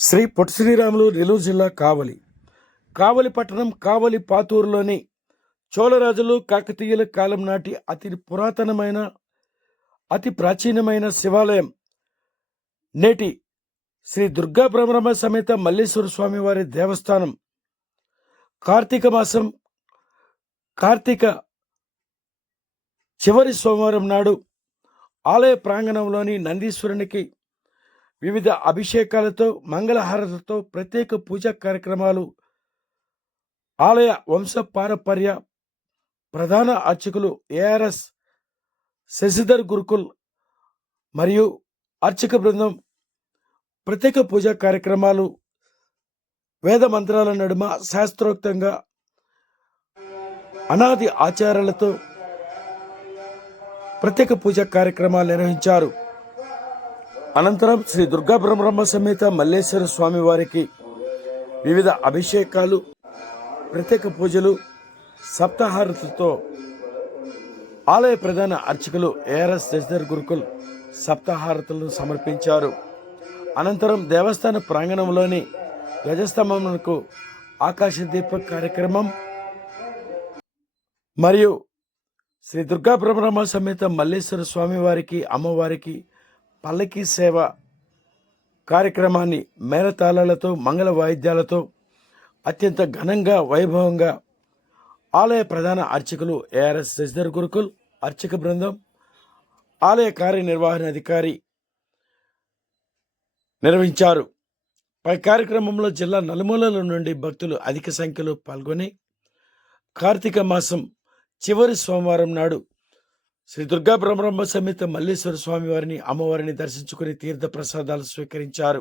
శ్రీ పొట్టి శ్రీరాములు నెల్లూరు జిల్లా కావలి పట్టణం కావలి పాతూరులోని చోళరాజులు కాకతీయుల కాలం నాటి అతి పురాతనమైన అతి ప్రాచీనమైన శివాలయం నేటి శ్రీ దుర్గా బ్రహ్మ సమేత మల్లేశ్వర స్వామి వారి దేవస్థానం కార్తీక మాసం కార్తీక చివరి సోమవారం నాడు ఆలయ ప్రాంగణంలోని నందీశ్వరునికి వివిధ అభిషేకాలతో మంగళహారతతో ప్రత్యేక పూజా కార్యక్రమాలు ఆలయ వంశపారపర్య ప్రధాన అర్చకులు ఏఆర్ఎస్ శశిధర్ గురుకుల్ మరియు అర్చక బృందం ప్రత్యేక పూజా కార్యక్రమాలు వేద మంత్రాల నడుమ శాస్త్రోక్తంగా అనాది ఆచారాలతో ప్రత్యేక పూజా కార్యక్రమాలు నిర్వహించారు. అనంతరం శ్రీ దుర్గా బ్రహ్మ సమేత మల్లేశ్వర స్వామి వారికి వివిధ అభిషేకాలు ప్రత్యేక పూజలు సప్తాహారతులతో ఆలయ ప్రధాన అర్చకులు ఏఆర్ఎస్ శశిధర్ గురుకుల్ సప్తాహారతులను సమర్పించారు. అనంతరం దేవస్థాన ప్రాంగణంలోని ధ్వజస్తంభమునకు ఆకాశ దీప కార్యక్రమం మరియు శ్రీ దుర్గా బ్రహ్మ సమేత మల్లేశ్వర స్వామి వారికి అమ్మవారికి పల్లకి సేవ కార్యక్రమాన్ని మేళతాళాలతో మంగళ వాయిద్యాలతో అత్యంత ఘనంగా వైభవంగా ఆలయ ప్రధాన అర్చకులు ఏఆర్ఎస్ శశిధర్ గురుకుల్ అర్చక బృందం ఆలయ కార్యనిర్వహణాధికారి నిర్వహించారు. పై కార్యక్రమంలో జిల్లా నలుమూలల నుండి భక్తులు అధిక సంఖ్యలో పాల్గొని కార్తీక మాసం చివరి సోమవారం నాడు శ్రీ దుర్గా బ్రహ్మ సమేత మల్లేశ్వర స్వామి వారిని అమ్మవారిని దర్శించుకుని తీర్థ ప్రసాదాలు స్వీకరించారు.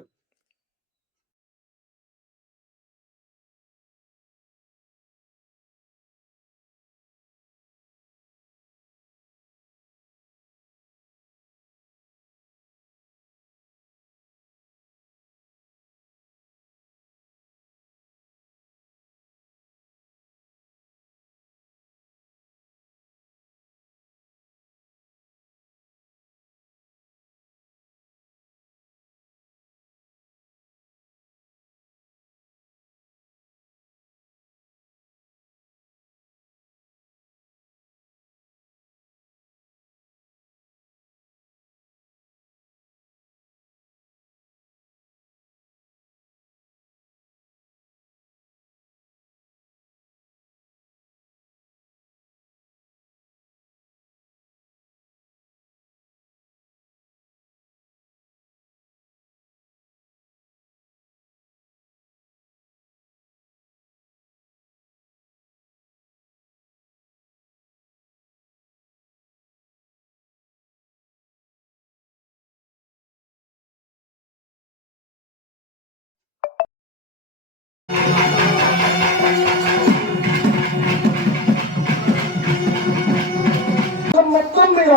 మొత్తం మీద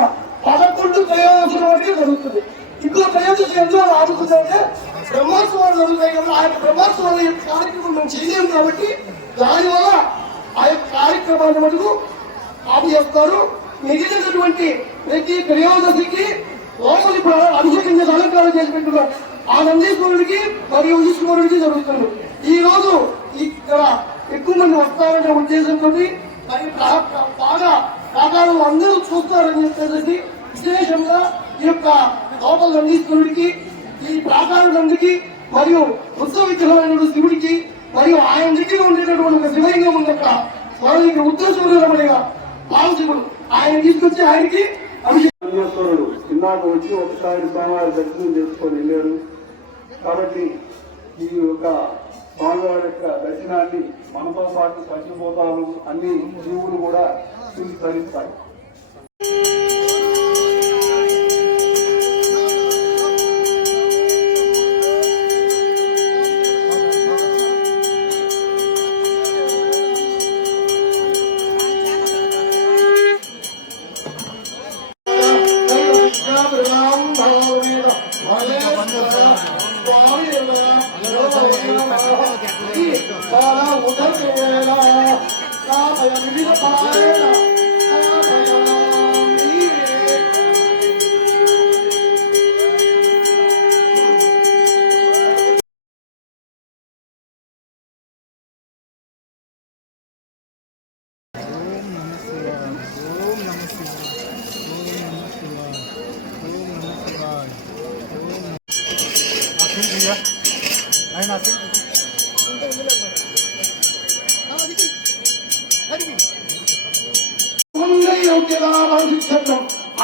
11 త్రయోదశుల వరకు జరుగుతుంది. ఇంకో త్రయోదశి ఎందులో ఆడుకుందంటే బ్రహ్మోత్సవాలు జరుగుతాయి కదా, ఆ యొక్క బ్రహ్మోత్సవాల యొక్క కార్యక్రమం మనం చేయలేము కాబట్టి దానివల్ల ఆ యొక్క కార్యక్రమాన్ని మటుకు ఆపి చేస్తారు. మిగిలినటువంటి ప్రతి త్రయోదశికి లోపలి అభిషేకం చేసి అలంకారం చేసి పెట్టున్నారు. ఆ నందీశ్వరుడికి మరియు ఈశ్వరుడికి జరుగుతుంది. ఈ రోజు ఇక్కడ ఎక్కువ మంది వస్తారనే ఉద్దేశంతో మరి బాగా ప్రాకారం అందరూ చూస్తారని చెప్పేసి విశేషంగా ఈ యొక్క లోపల నందీశ్వరుడికి ఈ ప్రాకారం నందికి మరియు ఉత్సవ విగ్రహమైన శివుడికి మరియు ఆయన దగ్గర ఉండేటటువంటి ఒక శివలింగం ఉంది. అక్కడ మనం ఇక్కడ ఉత్తరసూర్యుడమనిగా బాలశివుడు ఆయన తీసుకొచ్చి ఆయనకి అభిషేకుడు ఇందాక వచ్చి ఒకసారి స్వామివారి దర్శనం చేసుకొని వెళ్ళారు. కాబట్టి ఈ యొక్క స్వామివారి యొక్క దర్శనాన్ని మనతో పాటు పంచభూతాలు అన్ని జీవులు కూడా చూసి తరిస్తాయి.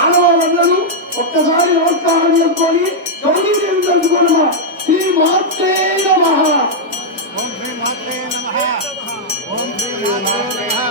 ఆడవాళ్ళందరూ ఒక్కసారి నమస్కారం చేసుకొని గౌరీదేవి తెలుసుకోవడమా శ్రీ మాత్రే నమః. ఓం శ్రీ మాత్రే నమః. ఓం శ్రీ మాత్రే నమః.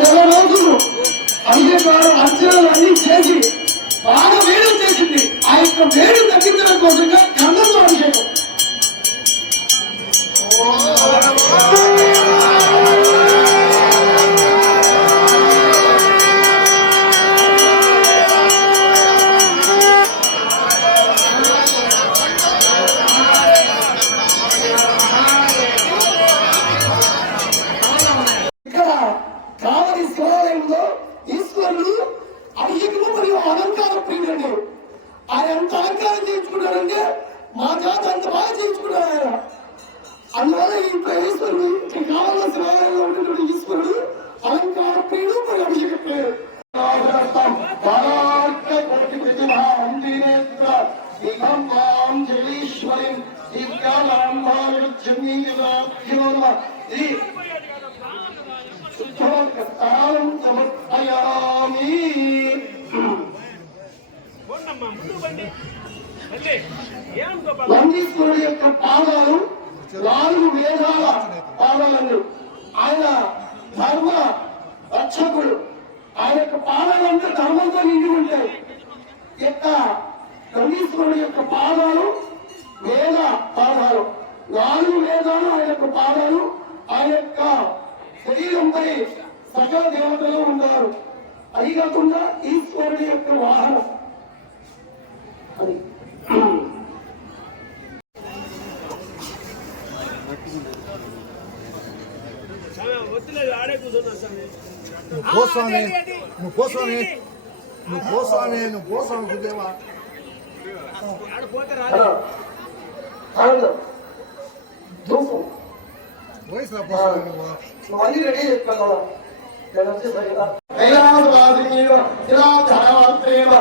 నెల రోజులు అభిషేకాలు అర్చనలు అన్ని చేసి బాగా వేడి చేసింది. ఆ యొక్క వేడి తగ్గించడం కోసంగా గంధంతో అభిషేకం. ఇక్కడ కావలి శివాలయంలో ఈశ్వరుడు అభిషేకము మరియు అలంకార ప్రియుడండి. ఆయన ఎంత అలంకారం చేయించుకున్నాడంటే మా జాత అంత బాగా చేయించుకున్నాడు ఆయన. అందువల్ల ఈ ఈశ్వరుడు కావలి శివాలయంలో ఉన్నటువంటి ఈశ్వరుడు అలంకార ప్రియుడు మరియు అభిషేక ప్రియుడు. సమర్పయామి. నందీశ్వరుడు యొక్క పాదాలు 4 వేదాల పాదాలను. ఆయన ధర్మ రక్షకుడు. ఆయన యొక్క పాదాలంతా ధర్మంతో నిండి ఉంటాయి. యొక్క నందీశ్వరుడు యొక్క పాదాలు వేద పాదాలు. 4 వేదాలు ఆయన యొక్క పాదాలు. ఆయన యొక్క శరీరంపై సకల దేవతలు ఉన్నారు. అది కాకుండా ఈశ్వరుడి యొక్క వాహనం అది. గోస్వామి నువ్వు గోస్వామి నువ్వు గోస్వామి నువ్వు గోస్వామి గురుదేవా. ఆనందం ధూపం వయసులో గోస్వామి నువ్వు. నువ్వు అన్ని రెడీ చెప్పాను కదా. నేను వచ్చేసరిగా కైలాసవాసినీవ శిలాధరమాత్రేవ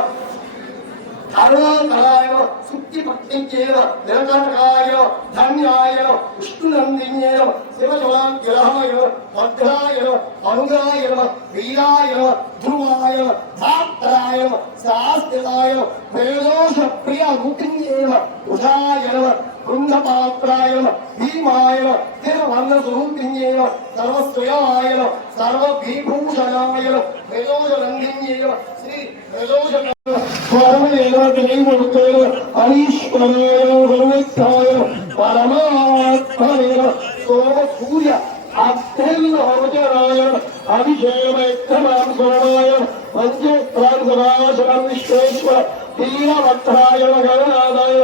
కరుణాకరాయ సుక్తి భక్తించేవ నిరకటకాయ ధన్యాయ విష్ణునందిన్యేవ శివశివాగ్రహాయ భద్రాయ అనుగాయ వీరాయ ధ్రువాయ ధాత్రాయ శాస్త్రాయ వేదోష ప్రియ ముకుంజేవ ఉషాయ బృందపాత్రాయ భీమాయ స్థిరవర్ణస్వరూపిణ్యేవ సర్వస్వయాయ సర్వభీభూషణాయ వేదోషనందిన్యేవ శ్రీ వేదోష అనీశ్వరాయ పరమాత్మయ సోమ సూర్య అభ్యరాయ అభిషేకమాం సోమాయ పంచప్రాంతరాశనం విశ్వేశ్వర వీరభద్రాయ గణనాథాయ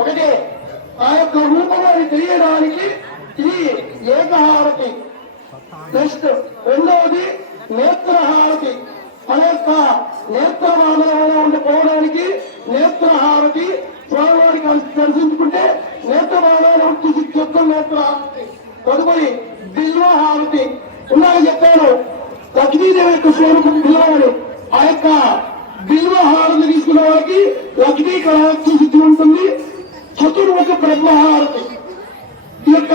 ఒకటే ఆ యొక్క రూపమాన్ని తెలియడానికి ఇది ఏకహారతి. నెక్స్ట్ రెండవది నేత్రహారతి. మన యొక్క నేత్రమానంలో ఉండిపోవడానికి నేత్రహారతి. స్వామివారికి దర్శించుకుంటే నేత్రమానంలో చెప్తాం నేత్రహారతి. తదుపరి బిల్వహారతి. ఇందాక చెప్పాను లక్ష్మీదేవి యొక్క స్వరూపం బిల్వని. ఆ యొక్క బిల్వహారతి తీసుకున్న వారికి లక్ష్మీ కళాక్షి సిద్ధి ఉంటుంది. చతుర్ముఖ బ్రహ్మహారతి. ఈ యొక్క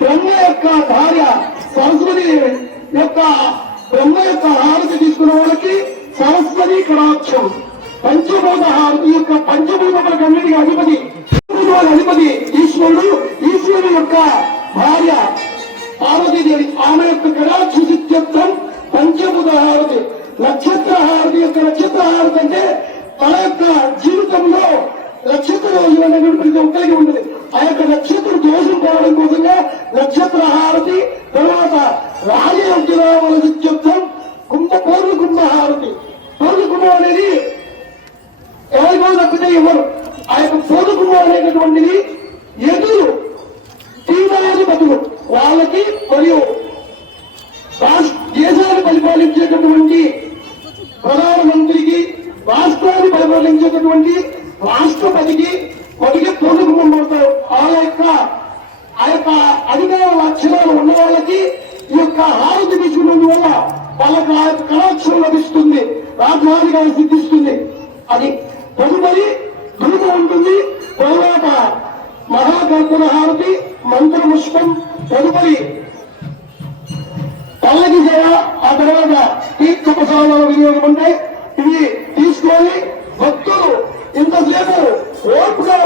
బ్రహ్మ యొక్క భార్య సరస్వతి యొక్క బ్రహ్మ యొక్క హారతి తీసుకున్న వాళ్ళకి సరస్వతి కటాక్షం. పంచభూత హారతి యొక్క పంచభూతములకు అన్నిటికీ అధిపతి ఈశ్వరుడు. ఈశ్వరుడు యొక్క భార్య పార్వతీదేవి. ఆమె యొక్క కటాక్ష సిద్ధ్యత్వం పంచభూత హారతి. నక్షత్ర హారతి యొక్క నక్షత్ర హారతి అంటే తన యొక్క జీవితంలో నక్షత్ర దోషం అనేది ప్రతి ఒక్కరికి ఉంటుంది. ఆ యొక్క నక్షత్ర దోషం పోవడం కోసంగా నక్షత్ర వాళ్ళకి మరియు దేశాన్ని పరిపాలించేటటువంటి ప్రధానమంత్రికి, రాష్ట్రాన్ని పరిపాలించేటటువంటి రాష్ట్రపతికి మరియు పొడుగు ముందుతారు. ఆ యొక్క అధికార లక్షణాలు ఉన్న వాళ్ళకి ఈ యొక్క హారతి తీసుకున్నందువల్ల వాళ్ళకి ఆ యొక్క కటాక్షం లభిస్తుంది, రాజ్యాధికారం సిద్ధిస్తుంది. అది తదుపరి గురువు ఉంటుంది. తరువాత మహాకర్పూర హారతి, మంత్రపుష్పం, తదుపరి పల్లకి సేవ, ఆ తర్వాత తీర్థోపసారాల వినియోగం ఉంటాయి. ఇవి తీసుకొని భక్తులు ఇంతసేపు ఓర్పుగా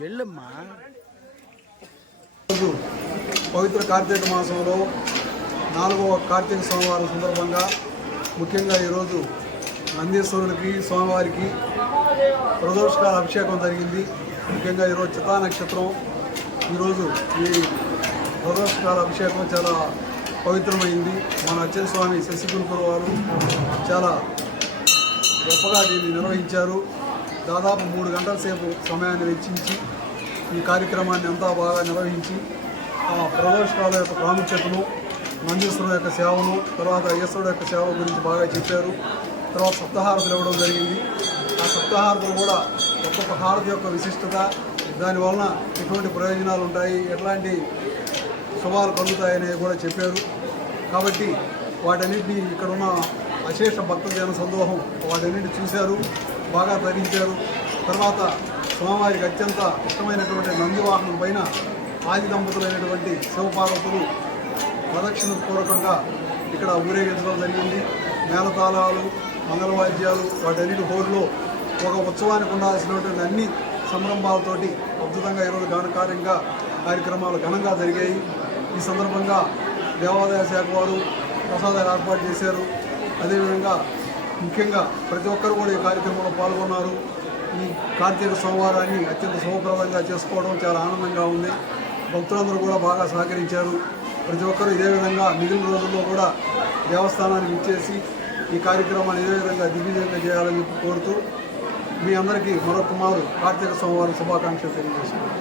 వెళ్ళమ్మా. రోజు పవిత్ర కార్తీక మాసంలో 4వ కార్తీక సోమవారం సందర్భంగా ముఖ్యంగా ఈరోజు నందీశ్వరుడికి స్వామివారికి ప్రదోషకాల అభిషేకం జరిగింది. ముఖ్యంగా ఈరోజు చిత్తా నక్షత్రం. ఈరోజు ఈ ప్రదోషకాల అభిషేకం చాలా పవిత్రమైంది. మన అచ్చన స్వామి శశిగుంటూరు వారు చాలా గొప్పగా దీన్ని నిర్వహించారు. దాదాపు 3 గంటల సేపు సమయాన్ని వెచ్చించి ఈ కార్యక్రమాన్ని అంతా బాగా నిర్వహించి ఆ ప్రదోషకాల యొక్క ప్రాముఖ్యతను, నందీశ్వరుడు యొక్క సేవను, తర్వాత ఈశ్వరుడు యొక్క సేవ గురించి బాగా చెప్పారు. తర్వాత సప్తహారతులు ఇవ్వడం జరిగింది. ఆ సప్తహారతులు కూడా ఒక్కొక్క హారతి యొక్క విశిష్టత, దానివలన ఎటువంటి ప్రయోజనాలు ఉంటాయి, ఎట్లాంటి శుభాలు కలుగుతాయనేవి కూడా చెప్పారు. కాబట్టి వాటన్నిటినీ ఇక్కడ ఉన్న అశేష భక్తజన సందోహం వాటన్నిటిని చూశారు, బాగా ధరించారు. తర్వాత స్వామివారికి అత్యంత ఇష్టమైనటువంటి నందివాహనం పైన ఆది దంపతులైనటువంటి శివపార్వతులు ప్రదక్షిణ పూర్వకంగా ఇక్కడ ఊరేగించడం జరిగింది. మేళతాళాలు, మంగళవాద్యాలు వాటన్నిటి హోరులో ఒక ఉత్సవానికి ఉండాల్సినటువంటి అన్ని సంరంభాలతోటి అద్భుతంగా ఈరోజు ఘనకార్యంగా కార్యక్రమాలు ఘనంగా జరిగాయి. ఈ సందర్భంగా దేవాదాయ శాఖ వారు ప్రసాదాలు ఏర్పాటు చేశారు. అదేవిధంగా ముఖ్యంగా ప్రతి ఒక్కరు కూడా ఈ కార్యక్రమంలో పాల్గొన్నారు. ఈ కార్తీక సోమవారాన్ని అత్యంత శుభప్రదంగా చేసుకోవడం చాలా ఆనందంగా ఉంది. భక్తులందరూ కూడా బాగా సహకరించారు. ప్రతి ఒక్కరూ ఇదే విధంగా మిగిలిన రోజుల్లో కూడా దేవస్థానానికి ఇచ్చేసి ఈ కార్యక్రమాన్ని ఇదే విధంగా దిగ్విజయంగా చేయాలని చెప్పి కోరుతూ మీ అందరికీ మరొక మారు కార్తీక సోమవారం శుభాకాంక్షలు తెలియజేస్తున్నాను.